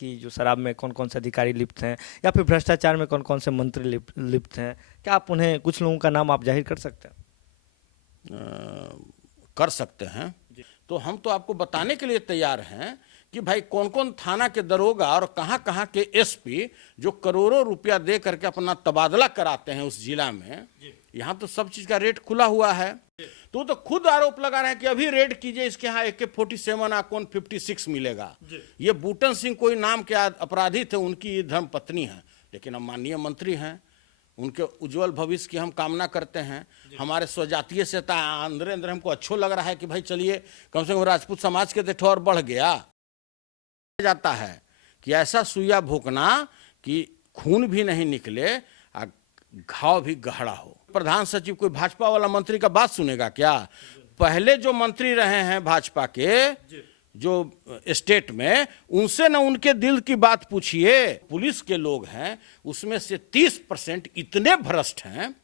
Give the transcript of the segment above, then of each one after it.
कि जो शराब में कौन कौन से अधिकारी लिप्त हैं या फिर भ्रष्टाचार में कौन कौन से मंत्री लिप्त हैं? क्या आप उन्हें कुछ लोगों का नाम आप जाहिर कर सकते हैं? कर सकते हैं। तो हम तो आपको बताने के लिए तैयार हैं कि भाई कौन कौन थाना के दरोगा और कहाँ कहाँ के एसपी जो करोड़ों रुपया दे करके अपना तबादला कराते हैं उस जिला में। यहाँ तो सब चीज का रेट खुला हुआ है। तो खुद आरोप लगा रहे हैं कि अभी रेड कीजिए, इसके यहाँ AK-47 आकोन 56 मिलेगा। ये बूटन सिंह कोई नाम के अपराधी थे, उनकी धर्म पत्नी है, लेकिन अब माननीय मंत्री हैं, उनके उज्जवल भविष्य की हम कामना करते हैं। हमारे स्वजातीय से अंदर अंदर हमको अच्छो लग रहा है कि भाई चलिए कम से कम राजपूत समाज के देखो और बढ़ गया जाता है कि ऐसा सुइया भोंकना कि खून भी नहीं निकले और घाव भी गहरा हो। प्रधान सचिव कोई भाजपा वाला मंत्री का बात सुनेगा क्या? पहले जो मंत्री रहे हैं भाजपा के जो स्टेट में, उनसे ना उनके दिल की बात पूछिए। पुलिस के लोग हैं उसमें से 30% इतने भ्रष्ट हैं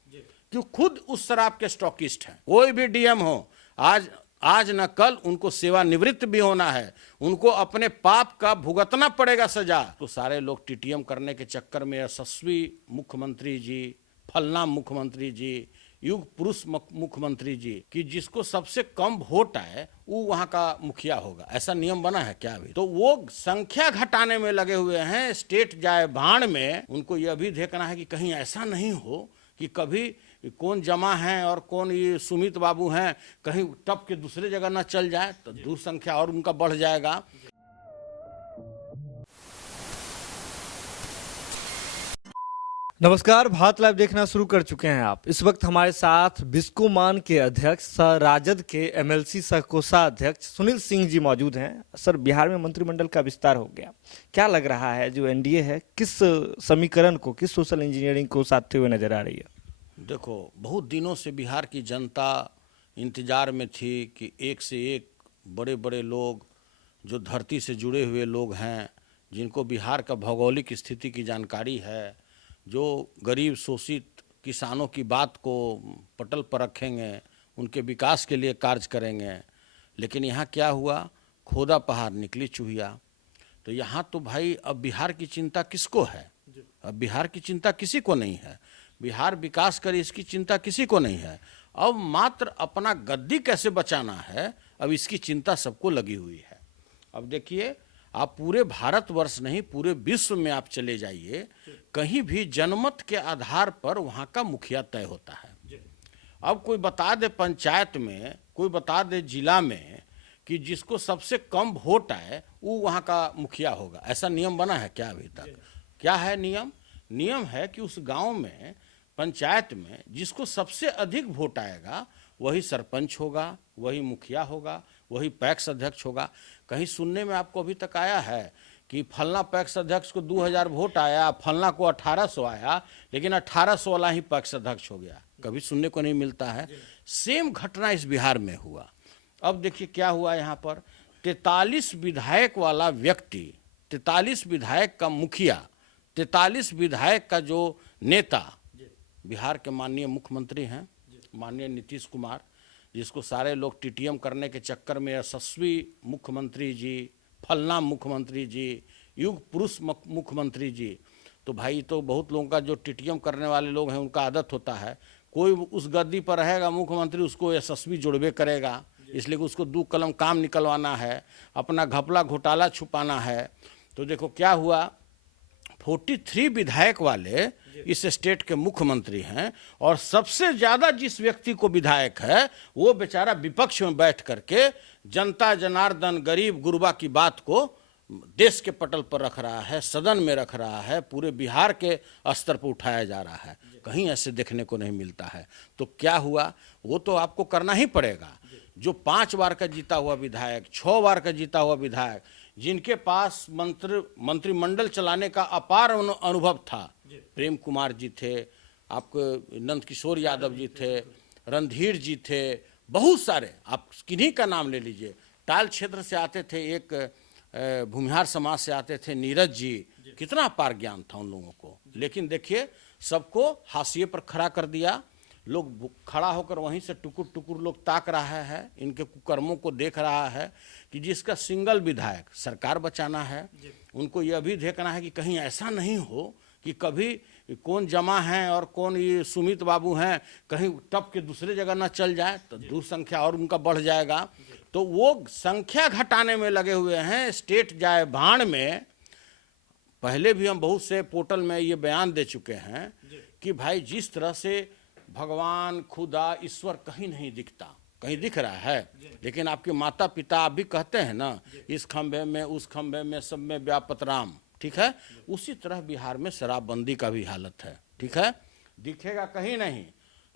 कि खुद उस शराब के स्टॉकिस्ट हैं। कोई भी डीएम हो, आज न कल उनको सेवानिवृत्त भी होना है, उनको अपने पाप का भुगतना पड़ेगा सजा। तो सारे लोग टीटीएम करने के चक्कर में यशस्वी मुख्यमंत्री जी, फलना मुख्यमंत्री जी, युग पुरुष मुख्यमंत्री जी कि जिसको सबसे कम वोट आए वो वहां का मुखिया होगा, ऐसा नियम बना है क्या अभी? तो वो संख्या घटाने में लगे हुए हैं। स्टेट जाए भाड़ में, उनको यह भी देखना है कि कहीं ऐसा नहीं हो कि कभी कौन जमा है और कौन ये सुमित बाबू हैं, कहीं टप के दूसरे जगह ना चल जाए तो दूर संख्या और उनका बढ़ जाएगा। नमस्कार, भारत लाइव देखना शुरू कर चुके हैं आप। इस वक्त हमारे साथ बिस्कोमान के अध्यक्ष सह राजद के MLC सह कोषाध्यक्ष सुनील सिंह जी मौजूद हैं। सर, बिहार में मंत्रिमंडल का विस्तार हो गया, क्या लग रहा है जो एनडीए है किस समीकरण को, किस सोशल इंजीनियरिंग को साधते हुए नजर आ रही है? देखो, बहुत दिनों से बिहार की जनता इंतजार में थी कि एक से एक बड़े बड़े लोग जो धरती से जुड़े हुए लोग हैं, जिनको बिहार का भौगोलिक स्थिति की जानकारी है, जो गरीब शोषित किसानों की बात को पटल पर रखेंगे, उनके विकास के लिए कार्य करेंगे। लेकिन यहाँ क्या हुआ? खोदा पहाड़ निकली चूहिया। तो यहाँ तो भाई अब बिहार की चिंता किसको है? अब बिहार की चिंता किसी को नहीं है। बिहार विकास करे इसकी चिंता किसी को नहीं है। अब मात्र अपना गद्दी कैसे बचाना है, अब इसकी चिंता सबको लगी हुई है। अब देखिए, आप पूरे भारतवर्ष नहीं पूरे विश्व में आप चले जाइए, कहीं भी जनमत के आधार पर वहाँ का मुखिया तय होता है। अब कोई बता दे पंचायत में, कोई बता दे जिला में कि जिसको सबसे कम वोट आए वो वहाँ का मुखिया होगा, ऐसा नियम बना है क्या अभी तक? क्या है नियम? नियम है कि उस गांव में, पंचायत में जिसको सबसे अधिक वोट आएगा वही सरपंच होगा, वही मुखिया होगा, वही पैक्स अध्यक्ष होगा। कहीं सुनने में आपको अभी तक आया है कि फलना पैक्स अध्यक्ष को 2000 वोट आया, फलना को 1800 आया, लेकिन 1800 वाला ही पैक्स अध्यक्ष हो गया? कभी सुनने को नहीं मिलता है। सेम घटना इस बिहार में हुआ। अब देखिए क्या हुआ यहाँ पर, 43 विधायक वाला व्यक्ति, 43 विधायक का मुखिया, 43 विधायक का जो नेता बिहार के माननीय मुख्यमंत्री हैं, माननीय नीतीश कुमार, जिसको सारे लोग टीटीएम करने के चक्कर में यशस्वी मुख्यमंत्री जी, फलना मुख्यमंत्री जी, युग पुरुष मुख्यमंत्री जी। तो भाई तो बहुत लोगों का जो टीटीएम करने वाले लोग हैं उनका आदत होता है, कोई उस गद्दी पर रहेगा मुख्यमंत्री उसको यशस्वी जुड़बे करेगा, इसलिए कि उसको 2 कलम काम निकलवाना है, अपना घपला घोटाला छुपाना है। तो देखो क्या हुआ, 43 विधायक वाले इस स्टेट के मुख्यमंत्री हैं, और सबसे ज्यादा जिस व्यक्ति को विधायक है वो बेचारा विपक्ष में बैठ करके जनता जनार्दन गरीब गुरबा की बात को देश के पटल पर रख रहा है, सदन में रख रहा है, पूरे बिहार के स्तर पर उठाया जा रहा है। कहीं ऐसे देखने को नहीं मिलता है। तो क्या हुआ, वो तो आपको करना ही पड़ेगा। जो 5 बार का जीता हुआ विधायक, 6 बार का जीता हुआ विधायक, जिनके पास मंत्रिमंडल चलाने का अपार अनुभव था, प्रेम कुमार जी थे, आपको नंद किशोर यादव जी थे, रणधीर जी थे, बहुत सारे, आप किन्हीं का नाम ले लीजिए। टाल क्षेत्र से आते थे, एक भूमिहार समाज से आते थे नीरज जी, कितना अपार ज्ञान था उन लोगों को। लेकिन देखिए सबको हाशिए पर खड़ा कर दिया। लोग खड़ा होकर वहीं से टुकुर टुकुर लोग ताक रहा है, इनके कुकर्मों को देख रहा है कि जिसका सिंगल विधायक सरकार बचाना है, उनको यह भी देखना है कि कहीं ऐसा नहीं हो कि कभी कौन जमा है और कौन ये सुमित बाबू हैं कहीं टप के दूसरे जगह ना चल जाए तो दूरसंख्या और उनका बढ़ जाएगा। तो वो संख्या घटाने में लगे हुए हैं, स्टेट जाए भाड़ में। पहले भी हम बहुत से पोर्टल में ये बयान दे चुके हैं कि भाई जिस तरह से भगवान खुदा ईश्वर कहीं नहीं दिखता, कहीं दिख रहा है, लेकिन आपके माता पिता आप भी कहते हैं ना, इस खंबे में उस खंबे में सब में व्यापत राम, ठीक है। उसी तरह बिहार में शराबबंदी का भी हालत है, ठीक है। दिखेगा कहीं नहीं,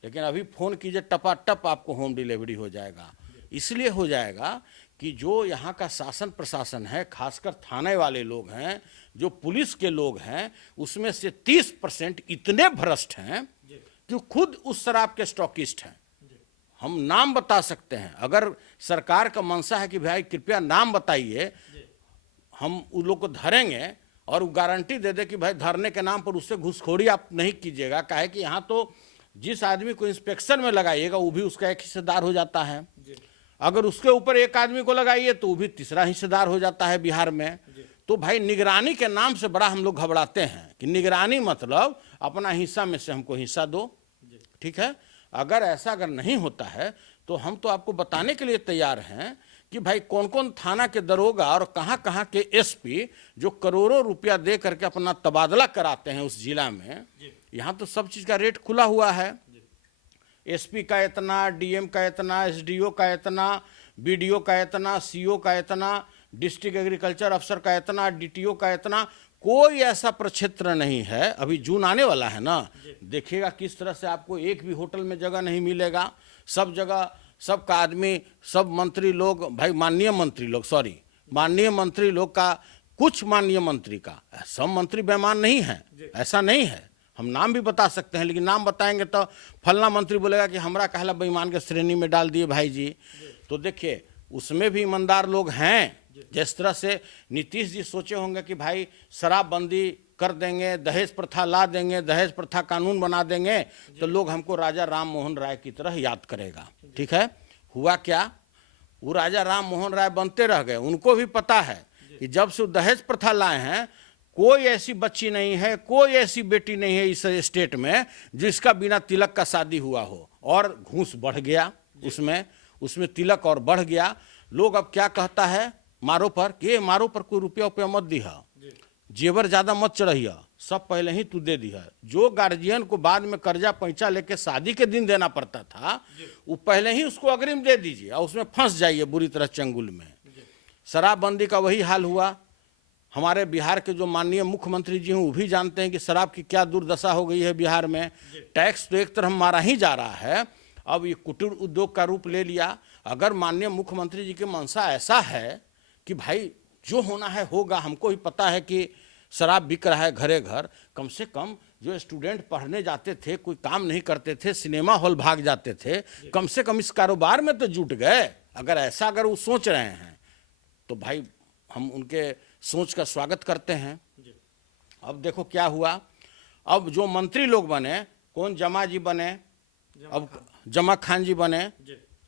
लेकिन अभी फोन कीजिए टपाटप आपको होम डिलीवरी हो जाएगा। इसलिए हो जाएगा कि जो यहाँ का शासन प्रशासन है, खासकर थाने वाले लोग हैं, जो पुलिस के लोग हैं, उसमें से 30% इतने भ्रष्ट हैं कि खुद उस शराब के स्टॉकिस्ट हैं। हम नाम बता सकते हैं, अगर सरकार का मंशा है कि भाई कृपया नाम बताइए, हम उन लोग को धरेंगे और वो गारंटी दे दे कि भाई धरने के नाम पर उससे घूसखोरी आप नहीं कीजिएगा। काहे कि यहाँ तो जिस आदमी को इंस्पेक्शन में लगाइएगा वो भी उसका एक हिस्सेदार हो जाता है, अगर उसके ऊपर एक आदमी को लगाइए तो वो भी तीसरा हिस्सेदार हो जाता है बिहार में। तो भाई निगरानी के नाम से बड़ा हम लोग घबराते हैं कि निगरानी मतलब अपना हिस्सा में से हमको हिस्सा दो, ठीक है। अगर ऐसा अगर नहीं होता है तो हम तो आपको बताने के लिए तैयार हैं कि भाई कौन कौन थाना के दरोगा और कहाँ कहाँ के एसपी जो करोड़ों रुपया दे करके अपना तबादला कराते हैं उस जिला में। यहाँ तो सब चीज़ का रेट खुला हुआ है, एसपी का इतना, डीएम का इतना, एसडीओ का इतना, बीडीओ का इतना, सीओ का इतना, डिस्ट्रिक्ट एग्रीकल्चर अफसर का इतना, डीटीओ का इतना। कोई ऐसा प्रक्षेत्र नहीं है, अभी जून आने वाला है ना, देखिएगा किस तरह से आपको एक भी होटल में जगह नहीं मिलेगा। सब जगह सबका आदमी, सब मंत्री लोग, भाई माननीय मंत्री लोग, सॉरी माननीय मंत्री लोग का, कुछ माननीय मंत्री का, सब मंत्री बेईमान नहीं है, ऐसा नहीं है। हम नाम भी बता सकते हैं, लेकिन नाम बताएंगे तो फलना मंत्री बोलेगा कि हमरा कहला बेईमान के श्रेणी में डाल दिए भाई जी। तो देखिए उसमें भी ईमानदार लोग हैं। जिस तरह से नीतीश जी सोचे होंगे कि भाई शराबबंदी कर देंगे, दहेज प्रथा ला देंगे, दहेज प्रथा कानून बना देंगे तो लोग हमको राजा राम मोहन राय की तरह याद करेगा, ठीक है। हुआ क्या, वो राजा राम मोहन राय बनते रह गए। उनको भी पता है कि जब से दहेज प्रथा लाए हैं कोई ऐसी बच्ची नहीं है, कोई ऐसी बेटी नहीं है इस स्टेट में जिसका बिना तिलक का शादी हुआ हो। और घूस बढ़ गया उसमें तिलक और बढ़ गया। लोग अब क्या कहता है मारो पर कि मारो पर कोई रुपया मत दिया, जेवर ज्यादा मत चढ़िया, सब पहले ही तू दे दिया। जो गार्जियन को बाद में कर्जा पैंचा लेके शादी के दिन देना पड़ता था, वो पहले ही उसको अग्रिम दे दीजिए और उसमें फंस जाइए बुरी तरह चंगुल में। शराबबंदी का वही हाल हुआ। हमारे बिहार के जो माननीय मुख्यमंत्री जी हैं वो भी जानते हैं कि शराब की क्या दुर्दशा हो गई है बिहार में। टैक्स तो एक तरफ मारा ही जा रहा है, अब ये कुटीर उद्योग का रूप ले लिया। अगर माननीय मुख्यमंत्री जी की मंशा ऐसा है कि भाई जो होना है होगा, हमको ही पता है कि शराब बिक रहा है घरे घर, कम से कम जो स्टूडेंट पढ़ने जाते थे, कोई काम नहीं करते थे, सिनेमा हॉल भाग जाते थे, कम से कम इस कारोबार में तो जुट गए। अगर ऐसा अगर वो सोच रहे हैं तो भाई हम उनके सोच का स्वागत करते हैं। अब देखो क्या हुआ, अब जो मंत्री लोग बने, कौन जमा जी बने, अब जमा खान जी बने,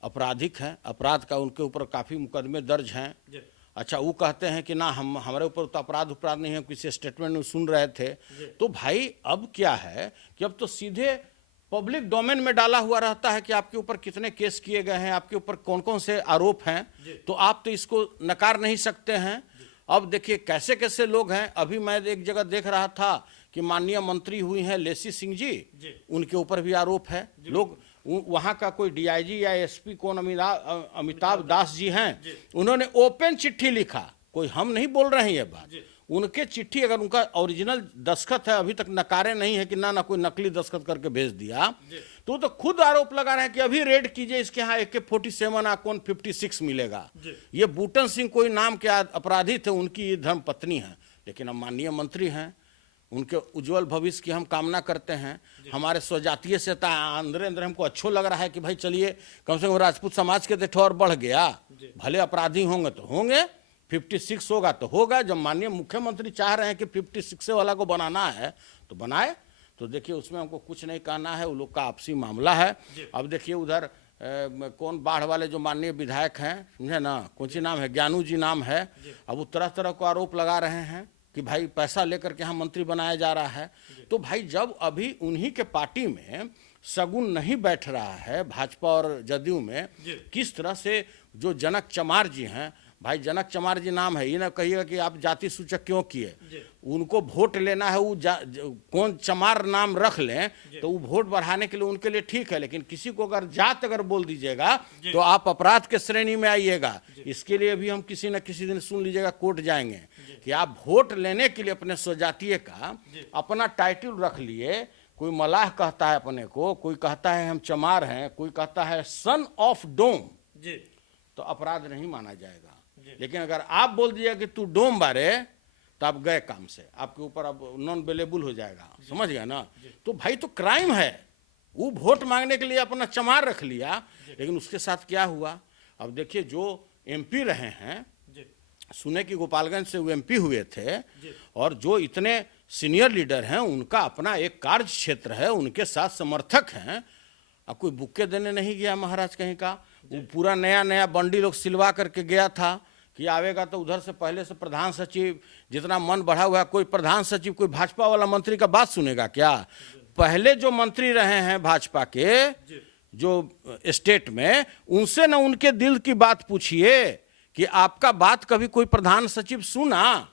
आपराधिक हैं, अपराध का उनके ऊपर काफ़ी मुकदमे दर्ज हैं। अच्छा, वो कहते हैं कि ना हमारे ऊपर तो अपराध नहीं है, किसी स्टेटमेंट में सुन रहे थे। तो भाई अब क्या है कि अब तो सीधे पब्लिक डोमेन में डाला हुआ रहता है कि आपके ऊपर कितने केस किए गए हैं, आपके ऊपर कौन कौन से आरोप हैं, तो आप तो इसको नकार नहीं सकते हैं। अब देखिए कैसे कैसे लोग हैं। अभी मैं एक जगह देख रहा था कि माननीय मंत्री हुई हैं लेसी सिंह जी, उनके ऊपर भी आरोप है। लोग वहाँ का कोई डीआईजी या एसपी कौन अमिताभ दास जी हैं, उन्होंने ओपन चिट्ठी लिखा, कोई हम नहीं बोल रहे हैं ये बात, उनके चिट्ठी अगर उनका ओरिजिनल दस्तखत है, अभी तक नकारे नहीं है कि ना कोई नकली दस्तखत करके भेज दिया, तो खुद आरोप लगा रहे हैं कि अभी रेड कीजिए, इसके यहाँ AK-47 कौन 56 मिलेगा। ये बूटन सिंह कोई नाम के अपराधी थे, उनकी धर्म पत्नी है, लेकिन अब माननीय मंत्री हैं, उनके उज्जवल भविष्य की हम कामना करते हैं। हमारे स्वजातीय से अंदर हमको अच्छो लग रहा है कि भाई चलिए कम से कम राजपूत समाज के देखो और बढ़ गया। भले अपराधी होंगे तो होंगे, 56 होगा तो होगा। जब माननीय मुख्यमंत्री चाह रहे हैं कि 56 वाला को बनाना है तो बनाए। तो देखिए उसमें हमको कुछ नहीं कहना है, वो लोग का आपसी मामला है। अब देखिए उधर कौन बाढ़ वाले जो माननीय विधायक हैं, समझे ना, कौन सी नाम है, ज्ञानू जी नाम है। अब वो तरह तरह को आरोप लगा रहे हैं कि भाई पैसा लेकर के यहाँ मंत्री बनाया जा रहा है। तो भाई जब अभी उन्हीं के पार्टी में शगुन नहीं बैठ रहा है भाजपा और जदयू में, किस तरह से जो जनक चमार जी हैं, भाई जनक चमार जी नाम है, ये ना कहिएगा कि आप जाति सूचक क्यों किए, उनको वोट लेना है, वो कौन चमार नाम रख लें तो वो वोट बढ़ाने के लिए उनके लिए ठीक है, लेकिन किसी को अगर जात अगर बोल दीजिएगा तो आप अपराध के श्रेणी में आइएगा। इसके लिए भी हम किसी न किसी दिन सुन लीजिएगा कोर्ट जाएंगे कि आप वोट लेने के लिए अपने स्वजातीय का अपना टाइटल रख लिए। कोई मलाह कहता है अपने को, कोई कहता है हम चमार हैं, कोई कहता है सन ऑफ डोम, तो अपराध नहीं माना जाएगा। लेकिन अगर आप बोल दिया कि तू डोम बारे, तो आप गए काम से, आपके ऊपर अब नॉन अवेलेबल हो जाएगा, समझ गया ना। तो भाई तो क्राइम है, वो वोट मांगने के लिए अपना चमार रख लिया, लेकिन उसके साथ क्या हुआ। अब देखिए जो एमपी रहे हैं, सुने कि गोपालगंज से वो एमपी हुए थे, और जो इतने सीनियर लीडर हैं उनका अपना एक कार्य क्षेत्र है, उनके साथ समर्थक हैं। अब कोई बुक्के देने नहीं गया महाराज कहीं का, वो पूरा नया नया बंडी लोग सिलवा करके गया था कि आवेगा तो उधर से पहले से प्रधान सचिव जितना मन बढ़ा हुआ है, कोई प्रधान सचिव कोई भाजपा वाला मंत्री का बात सुनेगा क्या। पहले जो मंत्री रहे हैं भाजपा के जो स्टेट में, उनसे ना उनके दिल की बात पूछिए कि आपका बात कभी कोई प्रधान सचिव सुना,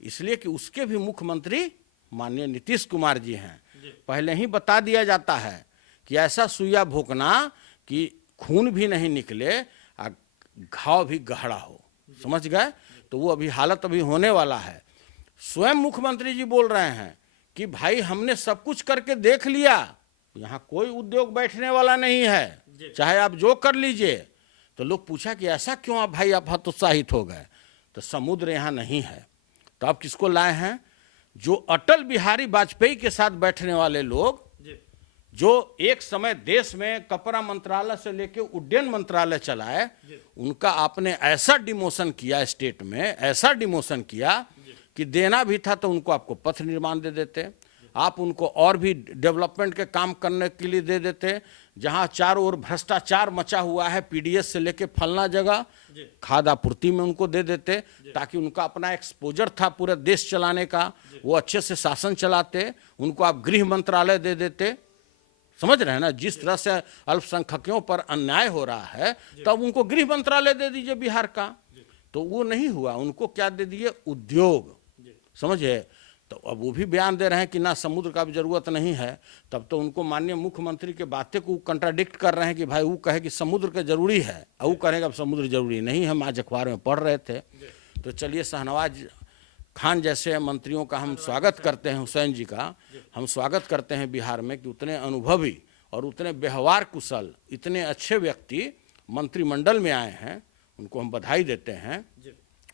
इसलिए कि उसके भी मुख्यमंत्री माननीय नीतीश कुमार जी हैं। पहले ही बता दिया जाता है कि ऐसा सुइया भोंकना कि खून भी नहीं निकले और घाव भी गहरा हो, समझ गए। तो वो अभी हालत अभी होने वाला है। स्वयं मुख्यमंत्री जी बोल रहे हैं कि भाई हमने सब कुछ करके देख लिया, यहाँ कोई उद्योग बैठने वाला नहीं है, चाहे आप जो कर लीजिए। तो लोग पूछा कि ऐसा क्यों आप भाई आप हतोत्साहित हो गए। तो समुद्र यहाँ नहीं है, तो आप किसको लाए हैं। जो अटल बिहारी वाजपेयी के साथ बैठने वाले लोग, जो एक समय देश में कपड़ा मंत्रालय से लेके उड्डयन मंत्रालय चलाए, उनका आपने ऐसा डिमोशन किया स्टेट में, ऐसा डिमोशन किया कि देना भी था तो उनको आपको पथ निर्माण दे देते, आप उनको और भी डेवलपमेंट के काम करने के लिए दे देते। जहां चारों ओर भ्रष्टाचार मचा हुआ है, पीडीएस से लेके फलना जगह, खाद आपूर्ति में उनको दे देते, ताकि उनका अपना एक्सपोजर था पूरे देश चलाने का, वो अच्छे से शासन चलाते। उनको आप गृह मंत्रालय दे देते, समझ रहे हैं ना। जिस तरह से अल्पसंख्यकों पर अन्याय हो रहा है, तब उनको गृह मंत्रालय दे दीजिए बिहार का। तो वो नहीं हुआ, उनको क्या दे दिए, उद्योग, समझे। तो अब वो भी बयान दे रहे हैं कि ना समुद्र का भी जरूरत नहीं है। तब तो उनको माननीय मुख्यमंत्री के बातें को कंट्राडिक्ट कर रहे हैं कि भाई वो कहे कि समुद्र का जरूरी है और वो कहेगा समुद्र जरूरी नहीं है। हम आज अखबार में पढ़ रहे थे। तो चलिए शाहनवाज खान जैसे मंत्रियों का हम स्वागत करते हैं, हुसैन जी का हम स्वागत करते हैं बिहार में कि उतने अनुभवी और उतने व्यवहार कुशल, इतने अच्छे व्यक्ति मंत्रिमंडल में आए हैं। उनको हम बधाई देते हैं,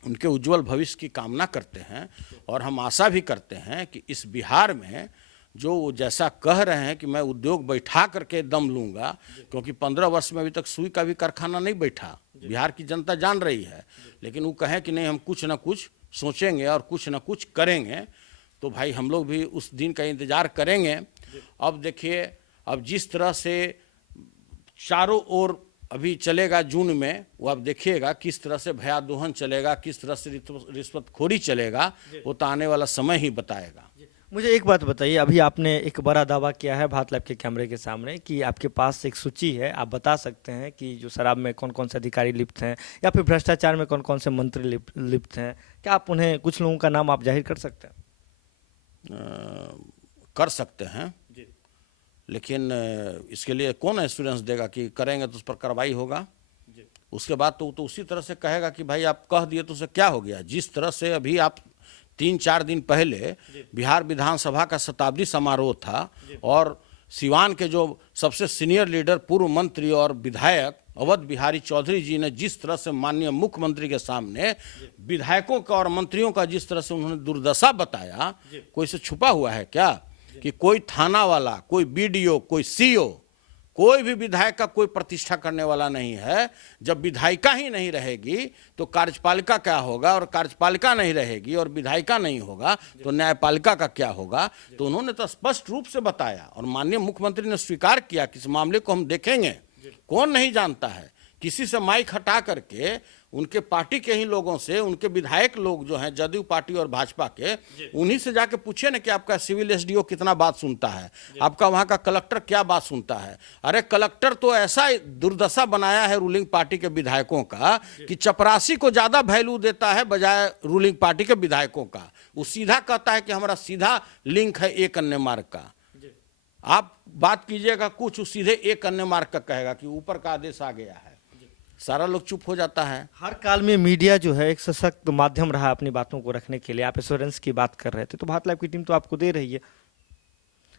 उनके उज्जवल भविष्य की कामना करते हैं। और हम आशा भी करते हैं कि इस बिहार में जो वो जैसा कह रहे हैं कि मैं उद्योग बैठा करके दम लूँगा, क्योंकि 15 वर्ष में अभी तक सुई का भी कारखाना नहीं बैठा, बिहार की जनता जान रही है। लेकिन वो कहें कि नहीं हम कुछ ना कुछ सोचेंगे और कुछ ना कुछ करेंगे, तो भाई हम लोग भी उस दिन का इंतज़ार करेंगे। अब देखिए, अब जिस तरह से चारों ओर अभी चलेगा जून में, वो आप देखिएगा किस तरह से भयादोहन चलेगा, किस तरह से रिश्वतखोरी चलेगा, वो तो आने वाला समय ही बताएगा। मुझे एक बात बताइए, अभी आपने एक बड़ा दावा किया है भारत लैब के कैमरे के सामने कि आपके पास एक सूची है, आप बता सकते हैं कि जो शराब में कौन कौन से अधिकारी लिप्त हैं या फिर भ्रष्टाचार में कौन कौन से मंत्री लिप्त हैं। क्या आप उन्हें, कुछ लोगों का नाम आप जाहिर कर सकते हैं? कर सकते हैं, लेकिन इसके लिए कौन एश्योरेंस देगा कि करेंगे तो उस पर कार्रवाई होगा। उसके बाद तो उसी तरह से कहेगा कि भाई आप कह दिए तो उसे क्या हो गया। जिस तरह से अभी आप 3-4 दिन पहले बिहार विधानसभा का शताब्दी समारोह था और सिवान के जो सबसे सीनियर लीडर, पूर्व मंत्री और विधायक अवध बिहारी चौधरी जी ने जिस तरह से माननीय मुख्यमंत्री के सामने विधायकों का और मंत्रियों का जिस तरह से उन्होंने दुर्दशा बताया, कोई से छुपा हुआ है क्या कि कोई थाना वाला, कोई बीडीओ, कोई सीओ कोई भी विधायक का कोई प्रतिष्ठा करने वाला नहीं है। जब विधायिका ही नहीं रहेगी तो कार्यपालिका क्या होगा, और कार्यपालिका नहीं रहेगी और विधायिका नहीं होगा तो न्यायपालिका का क्या होगा। तो उन्होंने तो स्पष्ट रूप से बताया और माननीय मुख्यमंत्री ने स्वीकार किया कि इस मामले को हम देखेंगे। कौन नहीं जानता है, किसी से माइक हटा करके उनके पार्टी के ही लोगों से, उनके विधायक लोग जो हैं जदयू पार्टी और भाजपा के, उन्हीं से जाके पूछे ना कि आपका सिविल एसडीओ कितना बात सुनता है, आपका वहां का कलेक्टर क्या बात सुनता है। अरे कलेक्टर तो ऐसा दुर्दशा बनाया है रूलिंग पार्टी के विधायकों का कि चपरासी को ज्यादा वैल्यू देता है बजाय रूलिंग पार्टी के विधायकों का। वो सीधा कहता है कि हमारा सीधा लिंक है एक अन्य मार्ग का। आप बात कीजिएगा कुछ, सीधे एक अन्य मार्ग का कहेगा कि ऊपर का आदेश आ गया है, सारा लोग चुप हो जाता है। हर काल में मीडिया जो है एक सशक्त माध्यम रहा अपनी बातों को रखने के लिए। आप एश्योरेंस की बात कर रहे थे, तो भारत लाइव की टीम तो आपको दे रही है,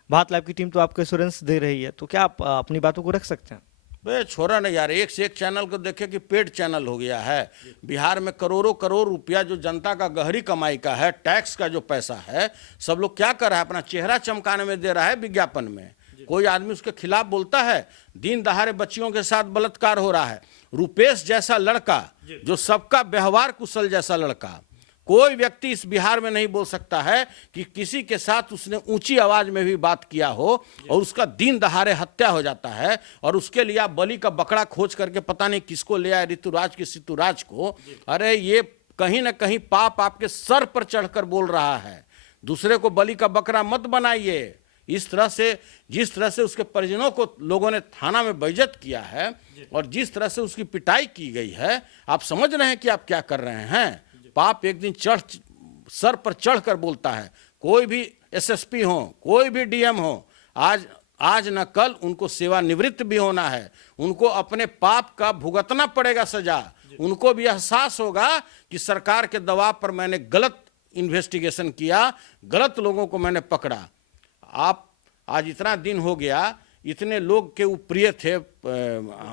भारत लाइव की टीम तो आपको एश्योरेंस दे रही है, तो क्या आप अपनी बातों को रख सकते हैं? बे छोड़ा ना यार, एक से एक चैनल को देखे कि पेड चैनल हो गया है। बिहार में करोड़ों करोड़ रुपया जो जनता का गहरी कमाई का है, टैक्स का जो पैसा है, सब लोग क्या कर रहा है, अपना चेहरा चमकाने में दे रहा है विज्ञापन में। कोई आदमी उसके खिलाफ बोलता है, दिन दहाड़े बच्चियों के साथ बलात्कार हो रहा है। रुपेश जैसा लड़का, जो सबका व्यवहार कुशल जैसा लड़का, कोई व्यक्ति इस बिहार में नहीं बोल सकता है कि किसी के साथ उसने ऊंची आवाज में भी बात किया हो और उसका दिन दहाड़े हत्या हो जाता है, और उसके लिए आप बलि का बकरा खोज करके पता नहीं किसको ले आए, ऋतुराज की सितुराज को। अरे ये कहीं ना कहीं पाप आपके सर पर चढ़कर बोल रहा है। दूसरे को बलि का बकरा मत बनाइए। इस तरह से, जिस तरह से उसके परिजनों को लोगों ने थाना में बेइज्जत किया है और जिस तरह से उसकी पिटाई की गई है, आप समझ रहे हैं कि आप क्या कर रहे हैं। पाप एक दिन सर पर चढ़कर बोलता है। कोई भी एसएसपी हो, कोई भी डीएम हो, आज न कल उनको सेवानिवृत्त भी होना है। उनको अपने पाप का भुगतना पड़ेगा सजा। उनको भी एहसास होगा कि सरकार के दबाव पर मैंने गलत इन्वेस्टिगेशन किया, गलत लोगों को मैंने पकड़ा। आप आज इतना दिन हो गया, इतने लोग के प्रिय थे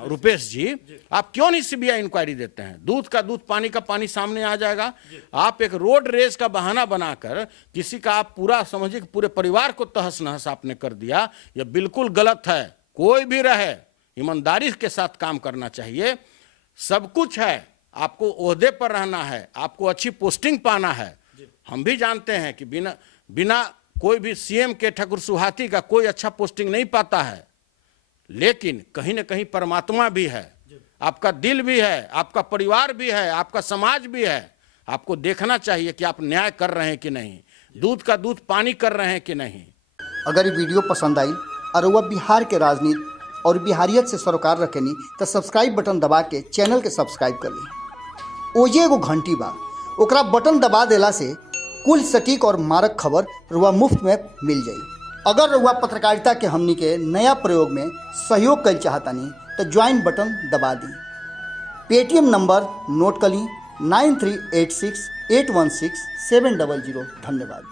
रुपेश जी, आप क्यों नहीं सीबीआई इंक्वायरी देते हैं? दूध का दूध, पानी का पानी सामने आ जाएगा। आप एक रोड रेस का बहाना बनाकर किसी का, आप पूरा समझिए कि पूरे परिवार को तहस नहस आपने कर दिया। यह बिल्कुल गलत है। कोई भी रहे, ईमानदारी के साथ काम करना चाहिए। सब कुछ है, आपको ओहदे पर रहना है, आपको अच्छी पोस्टिंग पाना है। हम भी जानते हैं कि बिना कोई भी सीएम के ठाकुर सुहाती का कोई अच्छा पोस्टिंग नहीं पाता है, लेकिन कहीं ना कहीं परमात्मा भी है, आपका दिल भी है, आपका परिवार भी है, आपका समाज भी है। आपको देखना चाहिए कि आप न्याय कर रहे हैं कि नहीं, दूध का दूध पानी कर रहे हैं कि नहीं। अगर ये वीडियो पसंद आई और वह बिहार के राजनीति और बिहारियत से सरोकार रखेनी तो सब्सक्राइब बटन दबा के चैनल के सब्सक्राइब कर ली। ओजे एगो घंटी बा, ओकरा बटन दबा देला से कुल सटीक और मारक खबर रुआ मुफ्त में मिल जाई। अगर रुआ पत्रकारिता के हमनी के नया प्रयोग में सहयोग कर चाहतानी तो ज्वाइन बटन दबा दी। पेटीएम नंबर नोट कर ली 9386816700। धन्यवाद।